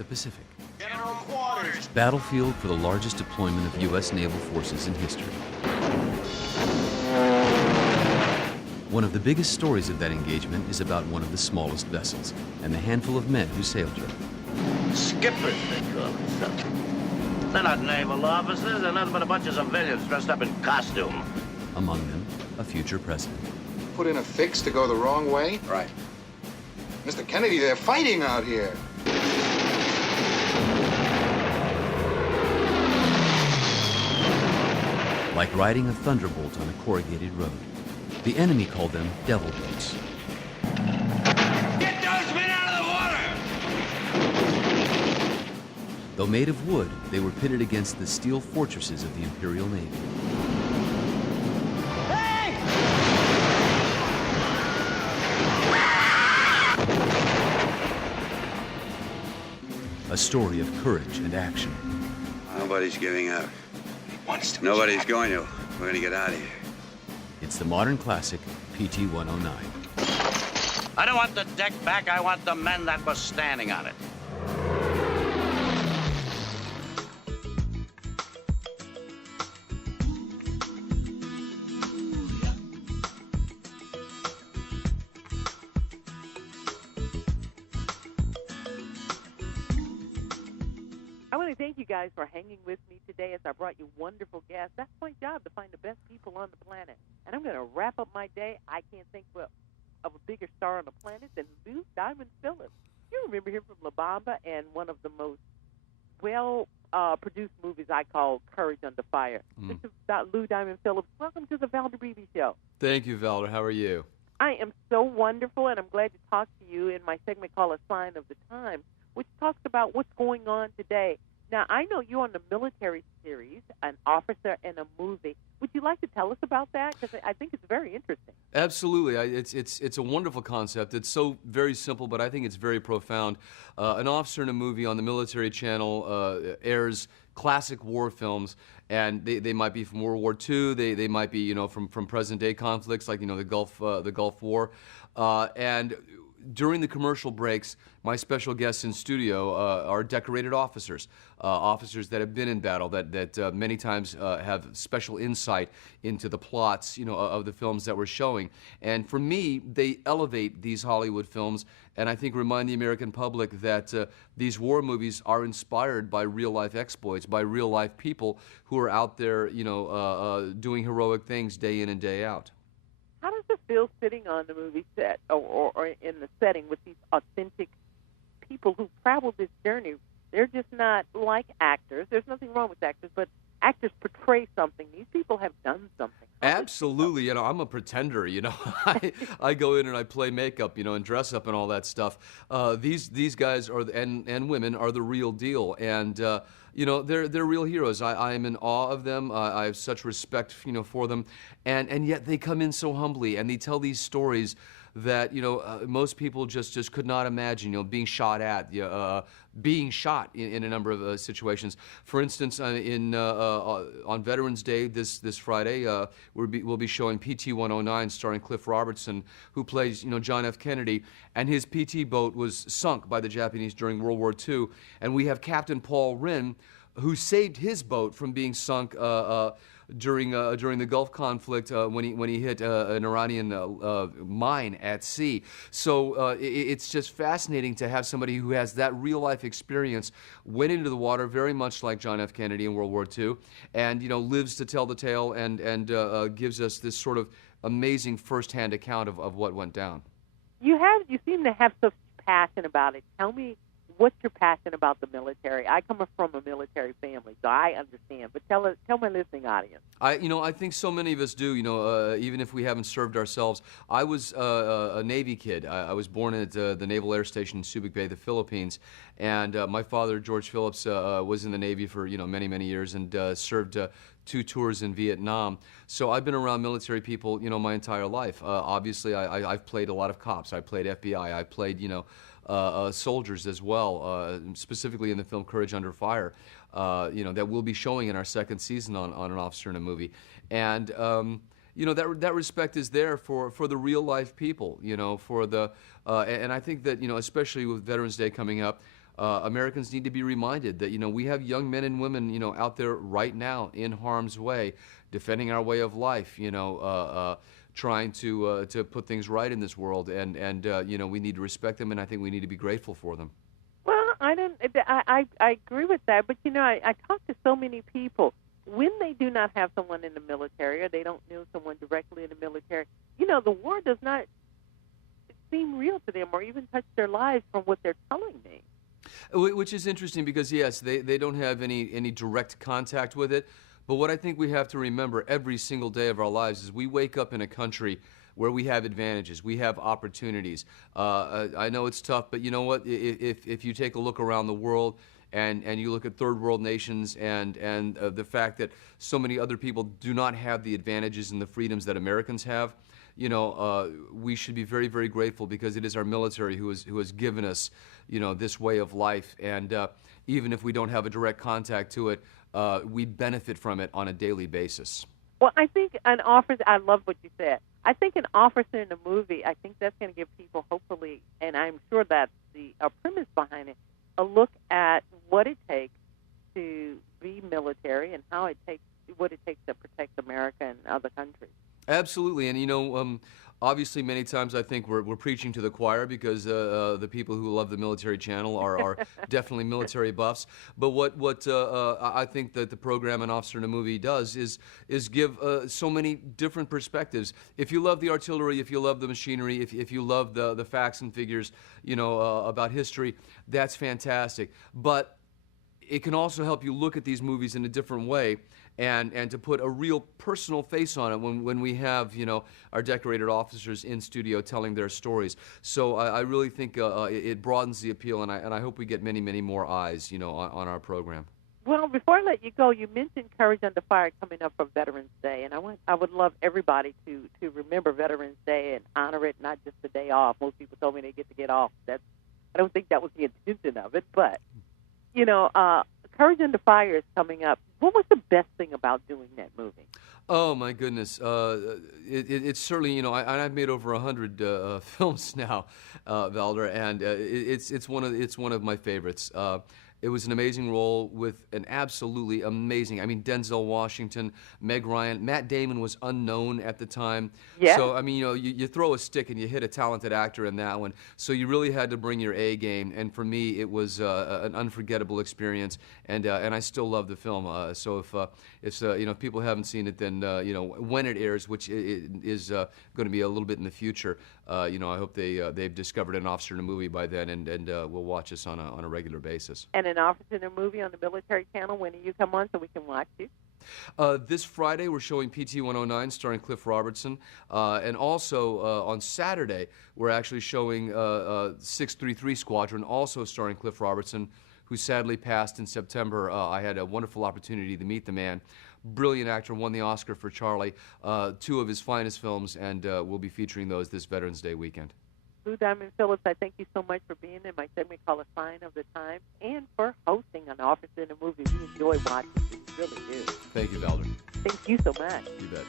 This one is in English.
the Pacific. General quarters. Battlefield for the largest deployment of U.S. naval forces in history. One of the biggest stories of that engagement is about one of the smallest vessels and the handful of men who sailed her. Skippers, they call themselves. They're not naval officers, they're nothing but a bunch of civilians dressed up in costume. Among them, a future president. Put in a fix to go the wrong way? Right. Mr. Kennedy, they're fighting out here. Like riding a thunderbolt on a corrugated road. The enemy called them devil boats. Get those men out of the water! Though made of wood, they were pitted against the steel fortresses of the Imperial Navy. Hey! A story of courage and action. Nobody's giving up. Nobody's going to. We're going to get out of here. It's the modern classic, PT-109. I don't want the deck back, I want the men that were standing on it. I want to thank you guys for hanging with me today as I brought you wonderful guests. That's my job, to find the best people on the planet. And I'm going to wrap up my day. I can't think of a bigger star on the planet than Lou Diamond Phillips. You remember him from La Bamba and one of the most well-produced movies I call Courage Under Fire. This is Lou Diamond Phillips. Welcome to the Valder Beebe Show. Thank you, Valder. How are you? I am so wonderful, and I'm glad to talk to you in my segment called A Sign of the Times, which talks about what's going on today. Now, I know you're on the military series, an officer in a movie. Would you like to tell us about that? Because I think it's very interesting. Absolutely. It's a wonderful concept. It's so very simple, but I think it's very profound. An officer in a movie on the military channel airs classic war films, and they might be from World War II. They might be from present-day conflicts like the Gulf War, and during the commercial breaks, my special guests in studio are decorated officers, officers that have been in battle, that many times have special insight into the plots, of the films that we're showing. And for me, they elevate these Hollywood films, and I think remind the American public that these war movies are inspired by real-life exploits, by real-life people who are out there, doing heroic things day in and day out. How does it feel sitting on the movie set or in the setting with these authentic people who traveled this journey? They're just not like actors. There's nothing wrong with actors, but actors portray something. These people have done something. Absolutely. I'm a pretender, I go in and I play makeup, and dress up and all that stuff. These guys are and women are the real deal, and they're real heroes. I am in awe of them. I have such respect, for them, and yet they come in so humbly and they tell these stories that most people just could not imagine. Being shot at, being shot in a number of situations. For instance, on Veterans Day this Friday, we'll be showing PT-109, starring Cliff Robertson, who plays John F. Kennedy, and his PT boat was sunk by the Japanese during World War II, and we have Captain Paul Rinn, who saved his boat from being sunk during the Gulf conflict when he hit an Iranian mine at sea. So it's just fascinating to have somebody who has that real life experience, went into the water very much like John F. Kennedy in World War II, and lives to tell the tale and gives us this sort of amazing firsthand account of what went down. You seem to have such passion about it. Tell me, what's your passion about the military? I come from a military family, so I understand. But tell my listening audience. I think so many of us do. Even if we haven't served ourselves. I was a Navy kid. I was born at the Naval Air Station in Subic Bay, the Philippines, and my father, George Phillips, was in the Navy for many years and served 2 tours in Vietnam. So I've been around military people, my entire life. Obviously, I've played a lot of cops. I played FBI. I played, soldiers as well, specifically in the film Courage Under Fire, that we'll be showing in our 2nd season on An Officer in a Movie. And, that respect is there for the real life people, for the, and I think that, especially with Veterans Day coming up, Americans need to be reminded that, we have young men and women, out there right now in harm's way, defending our way of life, trying to put things right in this world, and we need to respect them, and I think we need to be grateful for them. Well, I agree with that, but I talk to so many people when they do not have someone in the military or they don't know someone directly in the military. The war does not seem real to them or even touch their lives from what they're telling me. Which is interesting because, yes, they don't have any direct contact with it. But what I think we have to remember every single day of our lives is we wake up in a country where we have advantages, we have opportunities. I know it's tough, but you know what? If you take a look around the world and you look at third world nations and the fact that so many other people do not have the advantages and the freedoms that Americans have, we should be very, very grateful because it is our military who has given us, this way of life. And even if we don't have a direct contact to it, we benefit from it on a daily basis. Well, I think an officer, I love what you said. I think an officer in a movie, I think that's going to give people, hopefully, and I'm sure that's the premise behind it, a look at what it takes to be military and what it takes to protect America and other countries. Absolutely, and obviously many times I think we're preaching to the choir because the people who love the military channel are definitely military buffs. But what I think that the program An Officer in a Movie does is give so many different perspectives. If you love the artillery, if you love the machinery, if you love the facts and figures, about history, that's fantastic. But it can also help you look at these movies in a different way and to put a real personal face on it when we have, our decorated officers in studio telling their stories. So I really think it broadens the appeal, and I hope we get many, many more eyes, on our program. Well, before I let you go, you mentioned Courage Under Fire coming up for Veterans Day, and I would love everybody to remember Veterans Day and honor it, not just the day off. Most people told me they get off. I don't think that was the intention of it, but Courage Under Fire is coming up. What was the best thing about doing that movie? Oh my goodness! It's certainly, I've made over 100 films now, Valder, and it's one of my favorites. It was an amazing role with an absolutely amazing, Denzel Washington, Meg Ryan, Matt Damon was unknown at the time. Yeah. So, you throw a stick and you hit a talented actor in that one. So you really had to bring your A game. And for me, it was an unforgettable experience. And I still love the film. So if people haven't seen it, then, when it airs, which is going to be a little bit in the future, I hope they've discovered An Officer in a Movie by then and will watch us on a regular basis. And An Officer in a Movie on the military channel. When do you come on so we can watch you? This Friday, we're showing PT 109 starring Cliff Robertson. And also on Saturday, we're actually showing 633 Squadron, also starring Cliff Robertson, who sadly passed in September. I had a wonderful opportunity to meet the man. Brilliant actor, won the Oscar for Charlie, two of his finest films, and we'll be featuring those this Veterans Day weekend. Lou Diamond Phillips, I thank you so much for being in my segment called A Sign of the Time and for hosting An Officer in a Movie. We enjoy watching it. We really do. Thank you, Valder. Thank you so much. You bet.